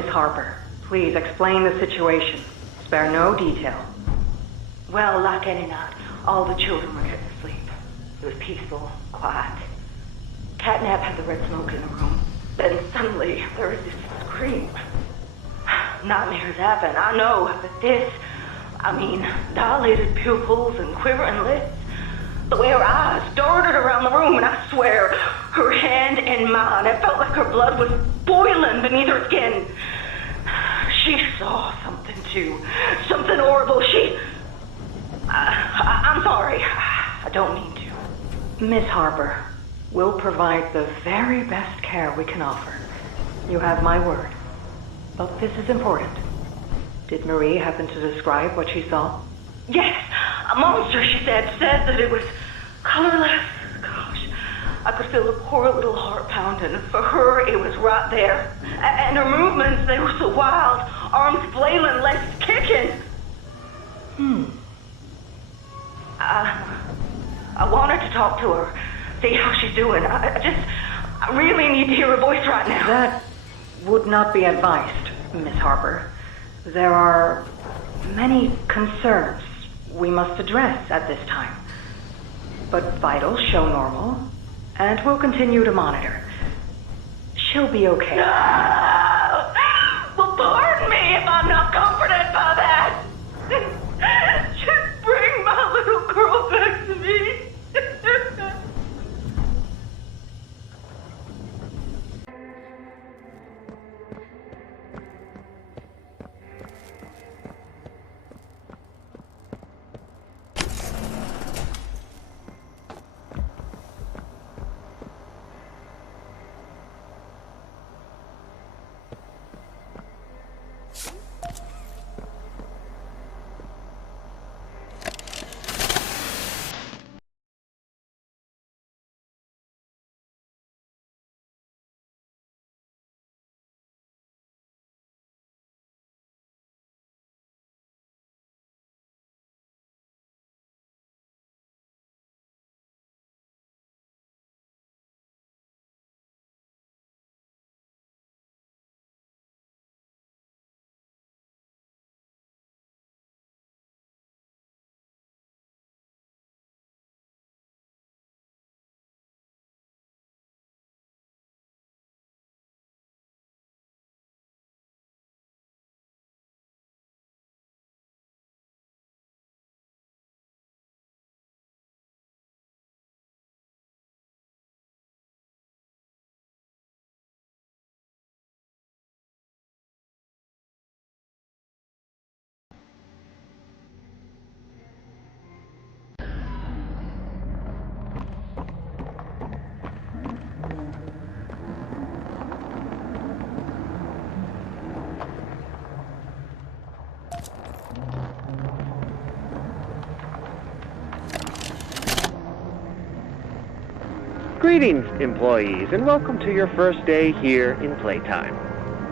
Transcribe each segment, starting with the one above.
Miss Harper, please explain the situation. Spare no detail. Well, like any night, all the children were getting to sleep. It was peaceful, quiet. Catnap had the red smoke in the room. Then suddenly, there was this scream. Nightmares happen, I know, but this... I mean, dilated pupils and quivering lips. The way her eyes darted around the room, and I swear, her hand in mine, it felt like her blood was boiling beneath her skin. She saw something too. Something horrible. I'm sorry. I don't mean to. Miss Harper, we'll provide the very best care we can offer. You have my word. But this is important. Did Marie happen to describe what she saw? Yes, a monster, she said that it was colorless. Gosh, I could feel the poor little heart pounding. For her, it was right there. And her movements, they were so wild. Arms flailing, legs kicking. I wanted to talk to her, see how she's doing. I really need to hear her voice right now. That would not be advised, Miss Harper. There are many concerns we must address at this time. But vitals show normal, and we'll continue to monitor. She'll be okay. No! Well, pardon me if I'm not comforted by that. Just bring my little girl back to me. Greetings, employees, and welcome to your first day here in Playtime.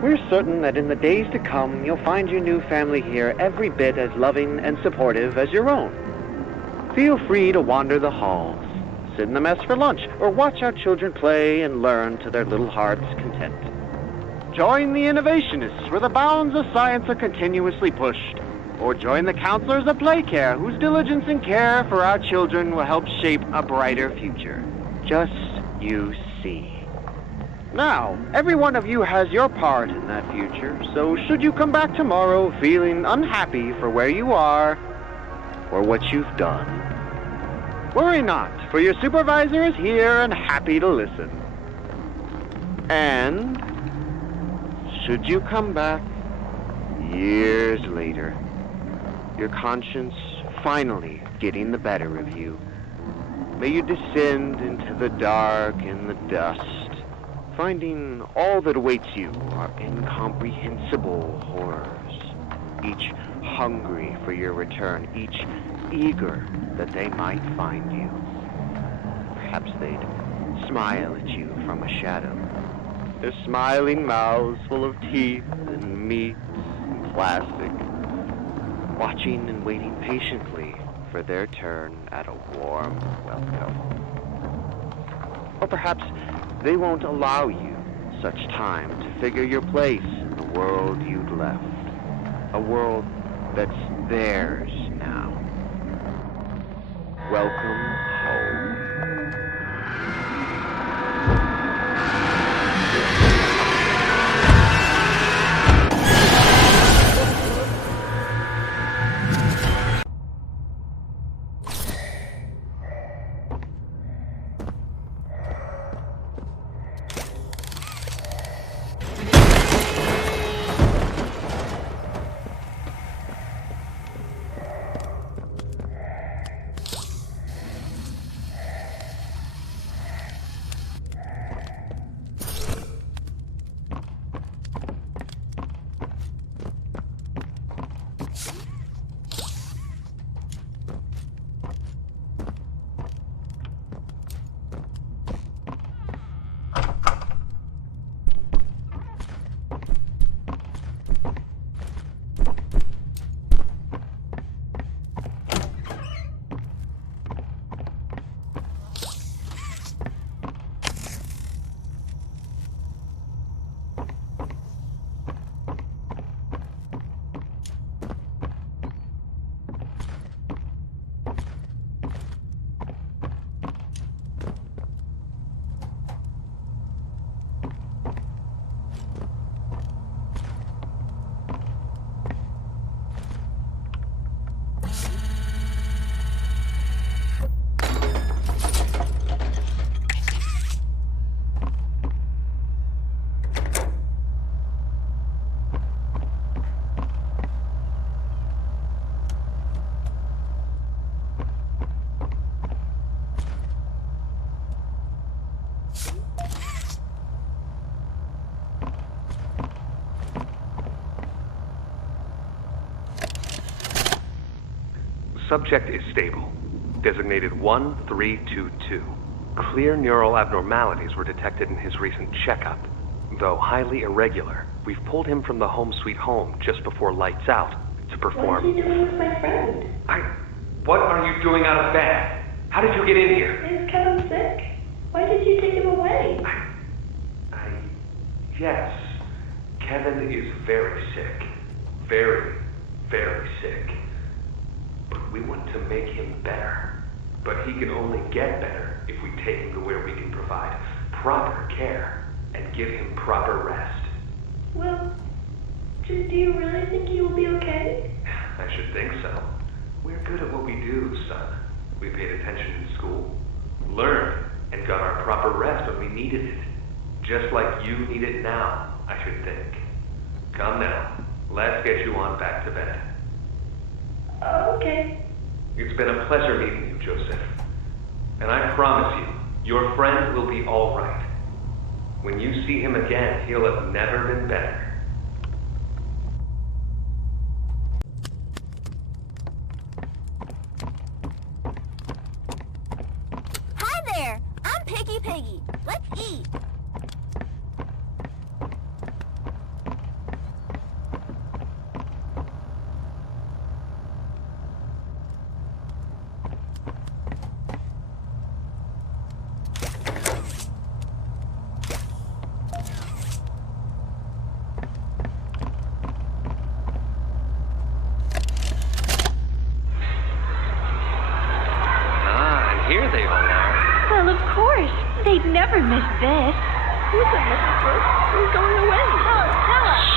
We're certain that in the days to come, you'll find your new family here every bit as loving and supportive as your own. Feel free to wander the halls, sit in the mess for lunch, or watch our children play and learn to their little hearts' content. Join the innovationists where the bounds of science are continuously pushed, or join the counselors of Playcare whose diligence and care for our children will help shape a brighter future. Just you see. Now, every one of you has your part in that future, so should you come back tomorrow feeling unhappy for where you are or what you've done, worry not, for your supervisor is here and happy to listen. And should you come back years later, your conscience finally getting the better of you, may you descend into the dark and the dust, finding all that awaits you are incomprehensible horrors, each hungry for your return, each eager that they might find you. Perhaps they'd smile at you from a shadow, their smiling mouths full of teeth and meats and plastic, watching and waiting patiently for their turn at a warm welcome. Or perhaps they won't allow you such time to figure your place in the world you'd left. A world that's theirs now. Welcome home. Subject is stable. Designated 1322. Clear neural abnormalities were detected in his recent checkup. Though highly irregular, we've pulled him from the home sweet home just before lights out to perform... What is he doing with my friend? What are you doing out of bed? How did you get in here? Is Kevin sick? Why did you take him away? Yes. Kevin is very sick. Very, very sick. But we want to make him better. But he can only get better if we take him to where we can provide proper care and give him proper rest. Well, do you really think he will be okay? I should think so. We're good at what we do, son. We paid attention in school, learned, and got our proper rest when we needed it. Just like you need it now, I should think. Come now, let's get you on back to bed. Okay. It's been a pleasure meeting you, Joseph. And I promise you, your friend will be all right. When you see him again, he'll have never been better. Hi there! I'm Piggy. Let's eat. Here they all are. Well, of course. They'd never miss this. Who's a Mrs. Brooks? Who's going away? Tell us.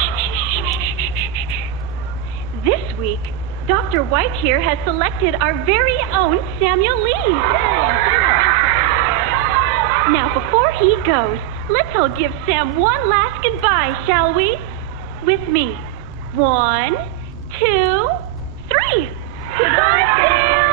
This week, Dr. White here has selected our very own Samuel Lee. Now, before he goes, let's all give Sam one last goodbye, shall we? With me. 1, 2, 3. Goodbye, Sam!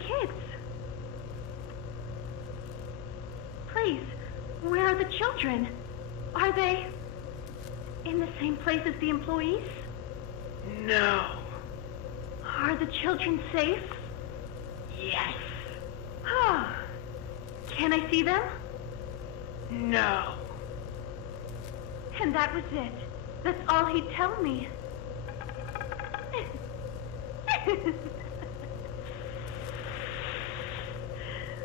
kids? Please, where are the children? Are they in the same place as the employees? No. Are the children safe? Yes. Ah. Can I see them? No. And that was it. That's all he'd tell me.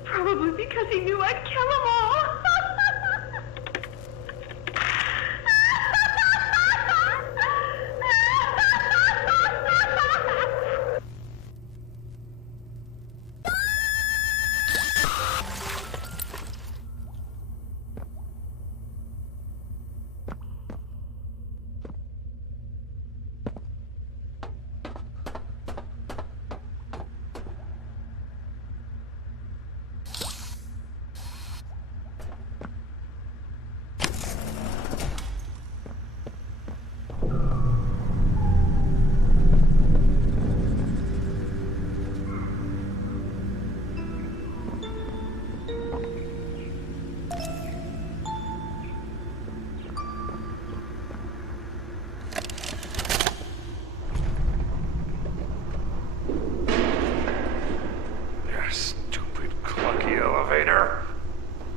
Probably because he knew I'd kill them all.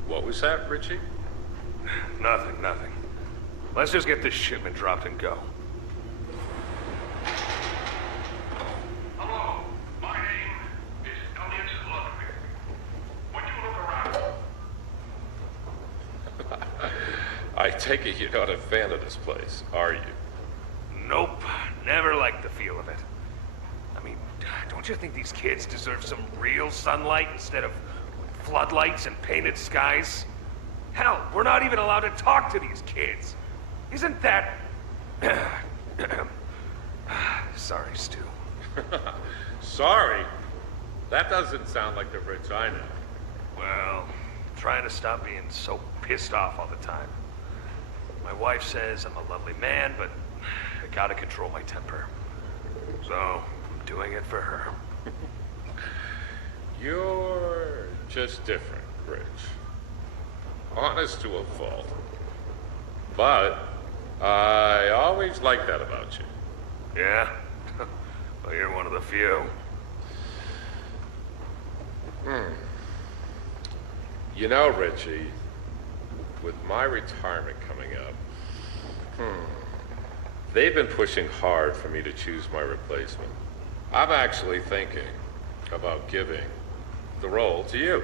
What was that, Richie? Nothing. Let's just get this shipment dropped and go. Hello, my name is Illegible. Would you look around? I take it you're not a fan of this place, are you? Nope, never liked the feel of it. I mean, don't you think these kids deserve some real sunlight instead of floodlights and painted skies? Hell, we're not even allowed to talk to these kids. Isn't that... Sorry, Stu. Sorry? That doesn't sound like the Rich I know. Well, trying to stop being so pissed off all the time. My wife says I'm a lovely man, but I gotta control my temper. So, I'm doing it for her. You're just different, Rich. Honest to a fault. But I always liked that about you. Yeah? Well, you're one of the few. You know, Richie, with my retirement coming up, they've been pushing hard for me to choose my replacement. I'm actually thinking about giving the role to you.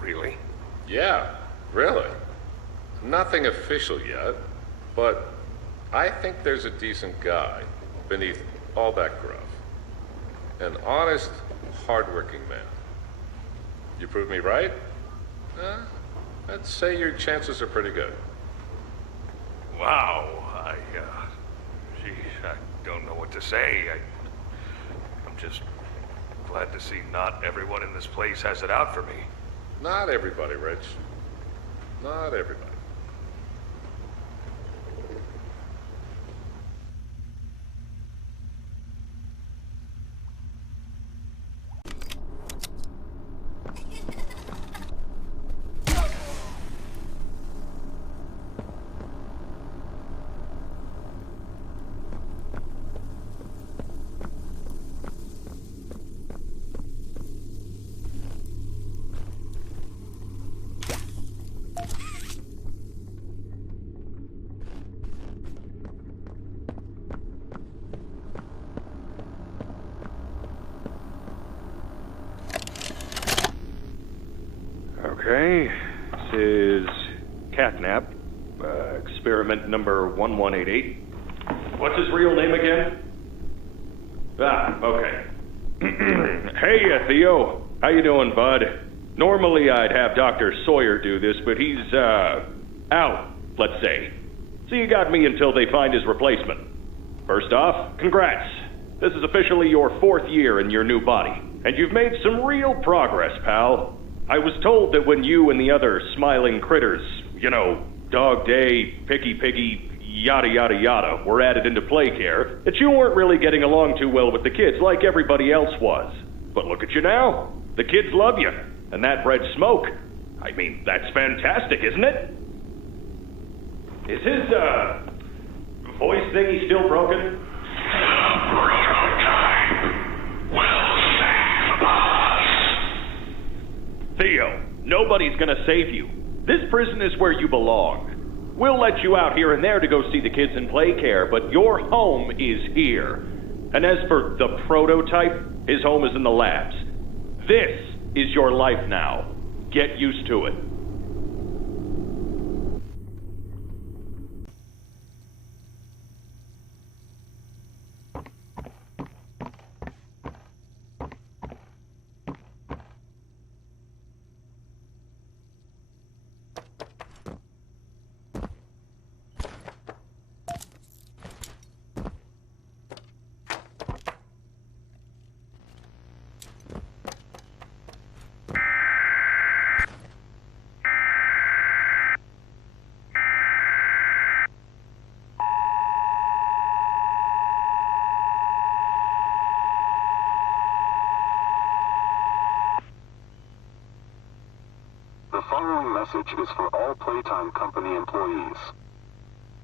Really? Yeah, really. Nothing official yet, but I think there's a decent guy beneath all that gruff. An honest, hardworking man. You prove me right? I'd say your chances are pretty good. Wow, geez, I don't know what to say. I'm just glad to see not everyone in this place has it out for me. Not everybody, Rich. Not everybody. Okay, this is Catnap, experiment number 1188. What's his real name again? Okay. Hey, Theo. How you doing, bud? Normally I'd have Dr. Sawyer do this, but he's, out, let's say. So you got me until they find his replacement. First off, congrats. This is officially your 4th year in your new body, and you've made some real progress, pal. I was told that when you and the other smiling critters, you know, Dog Day, Picky Piggy, yada yada yada, were added into play care, that you weren't really getting along too well with the kids like everybody else was. But look at you now. The kids love you. And that red smoke. I mean, that's fantastic, isn't it? Is his, voice thingy still broken? Prototype will save us. Theo, nobody's gonna save you. This prison is where you belong. We'll let you out here and there to go see the kids in play care, but your home is here. And as for the prototype, his home is in the labs. This is your life now. Get used to it. The following message is for all Playtime Company employees.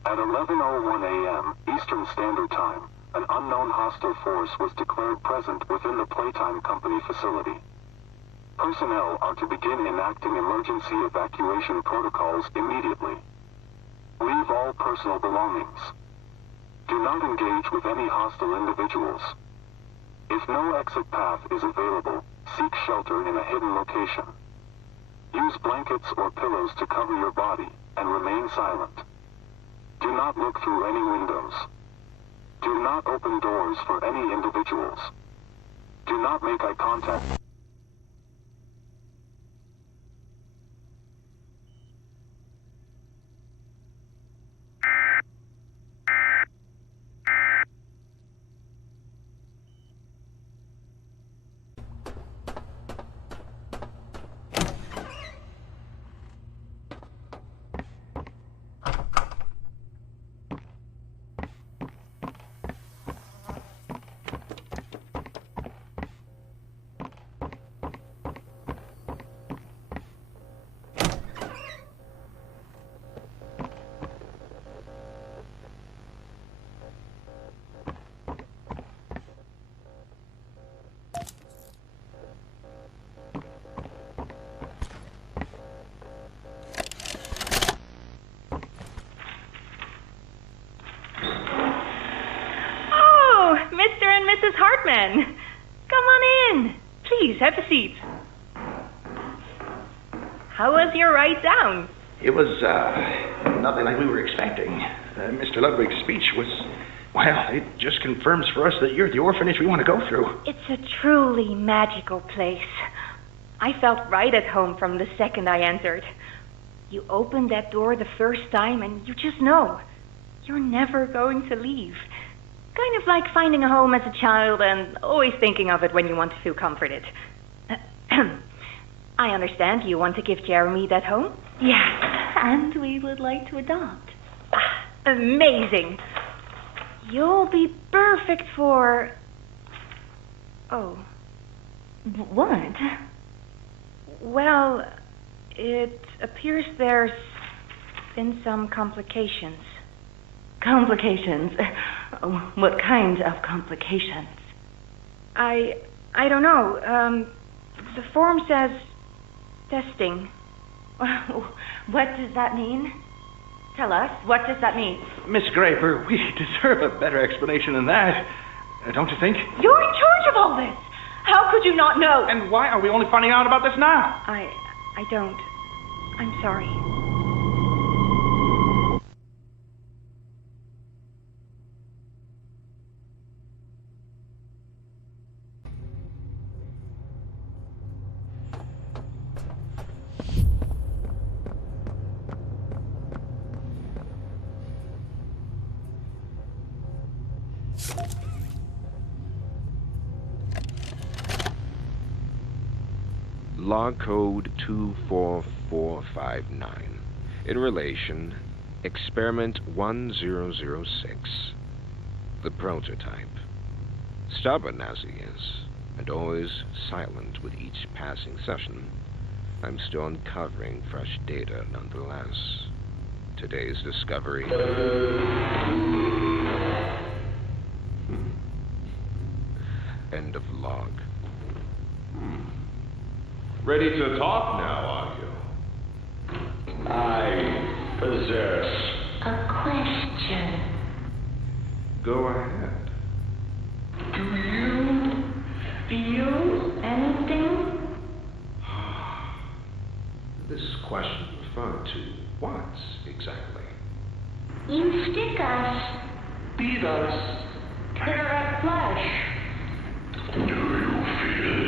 At 11:01 a.m. Eastern Standard Time, an unknown hostile force was declared present within the Playtime Company facility. Personnel are to begin enacting emergency evacuation protocols immediately. Leave all personal belongings. Do not engage with any hostile individuals. If no exit path is available, seek shelter in a hidden location. Use blankets or pillows to cover your body, and remain silent. Do not look through any windows. Do not open doors for any individuals. Do not make eye contact. Mrs. Hartmann. Come on in. Please, have a seat. How was your ride down? It was, nothing like we were expecting. Mr. Ludwig's speech was, well, it just confirms for us that you're the orphanage we want to go through. It's a truly magical place. I felt right at home from the second I entered. You open that door the first time and you just know. You're never going to leave. Kind of like finding a home as a child and always thinking of it when you want to feel comforted. I understand you want to give Jeremy that home? Yes, and we would like to adopt. Amazing. You'll be perfect for... Oh. What? Well, it appears there's been some complications. Complications? What kind of complications? I don't know. The form says testing. What does that mean? Tell us, what does that mean? Miss Graper, we deserve a better explanation than that. Don't you think? You're in charge of all this. How could you not know? And why are we only finding out about this now? I don't. I'm sorry. Log code 24459. In relation, experiment 1006. The prototype. Stubborn as he is, and always silent with each passing session, I'm still uncovering fresh data nonetheless. Today's discovery. End of log. Ready to talk now, are you? I possess A question. Go ahead. Do you feel anything? This question referred to what exactly? You stick us, beat us, tear at flesh. Do you feel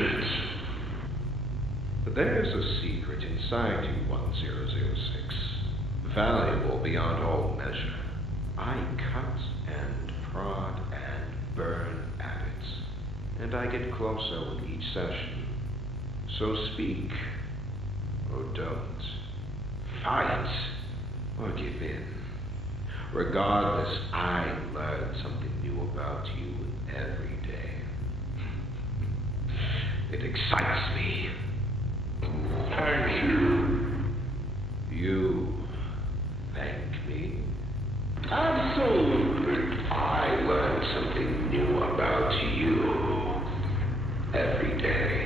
it? There's a secret inside you, 1006. Valuable beyond all measure. I cut and prod and burn at it. And I get closer with each session. So speak. Or don't. Fight. Or give in. Regardless, I learn something new about you every day. It excites me. Thank you. You thank me? Absolutely. I learn something new about you every day.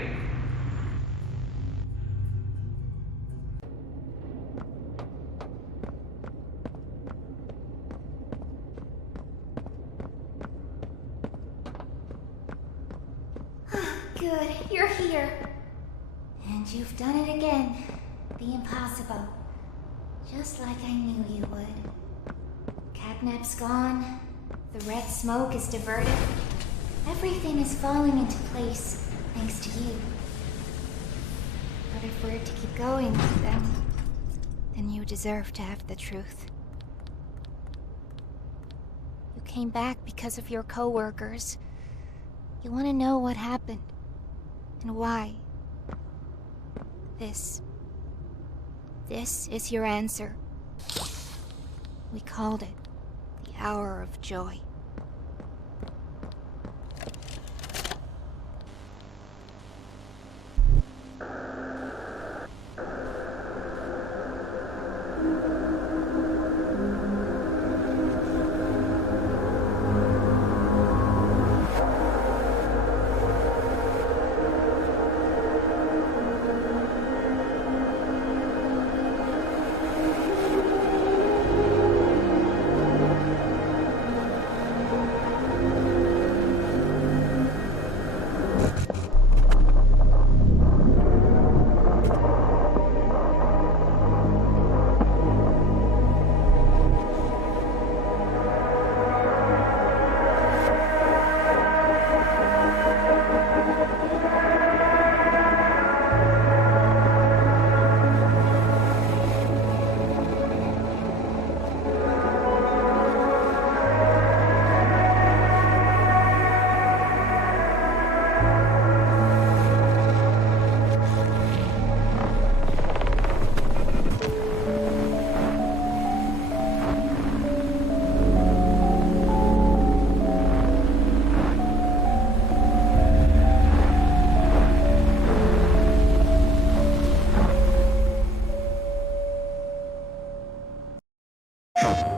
Good, you're here. And you've done it again. The impossible. Just like I knew you would. Catnap's gone. The red smoke is diverted. Everything is falling into place, thanks to you. But if we're to keep going, then you deserve to have the truth. You came back because of your co-workers. You want to know what happened. And why? This is your answer. We called it the Hour of Joy.